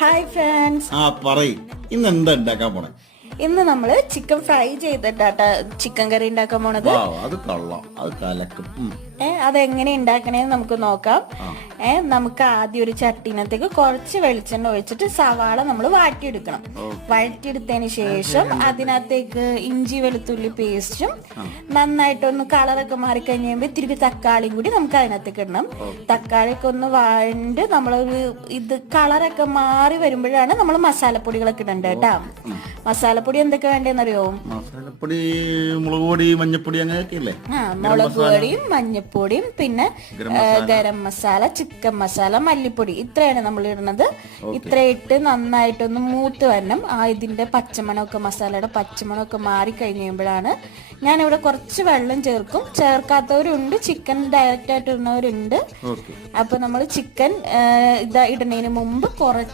Hi friends, പറയ് ഇന്ന് എന്താ ഉണ്ടാക്കാൻ പോണേ? ഇന്ന് നമ്മള് ചിക്കൻ ഫ്രൈ ചെയ്തിട്ടാ ചിക്കൻ കറി ഉണ്ടാക്കാൻ പോണത്. അത് കൊള്ളാം, അത് കലക്കും. അതെങ്ങനെ ഉണ്ടാക്കണേന്ന് നമുക്ക് നോക്കാം. നമുക്ക് ആദ്യം ഒരു ചട്ടീനകത്തേക്ക് കുറച്ച് വെളിച്ചെണ്ണ ഒഴിച്ചിട്ട് സവാള നമ്മൾ വാട്ടിയെടുക്കണം. വഴറ്റിയെടുത്തതിന് ശേഷം അതിനകത്തേക്ക് ഇഞ്ചി വെളുത്തുള്ളി പേസ്റ്റും നന്നായിട്ടൊന്ന് കളറൊക്കെ മാറിക്കഴിഞ്ഞ് കഴിയുമ്പോൾ ഇത്തിരി തക്കാളിയും കൂടി നമുക്ക് അതിനകത്തേക്ക് ഇടണം. തക്കാളിയൊക്കെ ഒന്ന് വഴണ്ട് നമ്മളൊരു ഇത് കളറൊക്കെ മാറി വരുമ്പോഴാണ് നമ്മൾ മസാലപ്പൊടികളൊക്കെ ഇടേണ്ടത് കേട്ടാ. മസാലപ്പൊടി എന്തൊക്കെ വേണ്ടതെന്നറിയോ? മസാലപ്പൊടി, മുളക് പൊടി, മഞ്ഞപ്പൊടി, അങ്ങനെയൊക്കെ ഇല്ലേ? മുളക് പൊടിയും മഞ്ഞപ്പൊടിയും പിന്നെ ഗരം മസാല, ചിക്കൻ മസാല, മല്ലിപ്പൊടി, ഇത്രയാണ് നമ്മൾ ഇടുന്നത്. ഇത്ര ഇട്ട് നന്നായിട്ടൊന്ന് മൂത്ത് വരണം. ഇതിന്റെ പച്ചമണമൊക്കെ, മസാലയുടെ പച്ചമണമൊക്കെ മാറി കഴിഞ്ഞ് കഴിയുമ്പോഴാണ് ഞാനിവിടെ കുറച്ച് വെള്ളം ചേർക്കും. ചേർക്കാത്തവരുണ്ട്, ചിക്കൻ ഡയറക്റ്റ് ആയിട്ട് ഇടുന്നവരുണ്ട്. അപ്പൊ നമ്മൾ ചിക്കൻ ഇടുന്നതിന് മുമ്പ് കുറച്ച്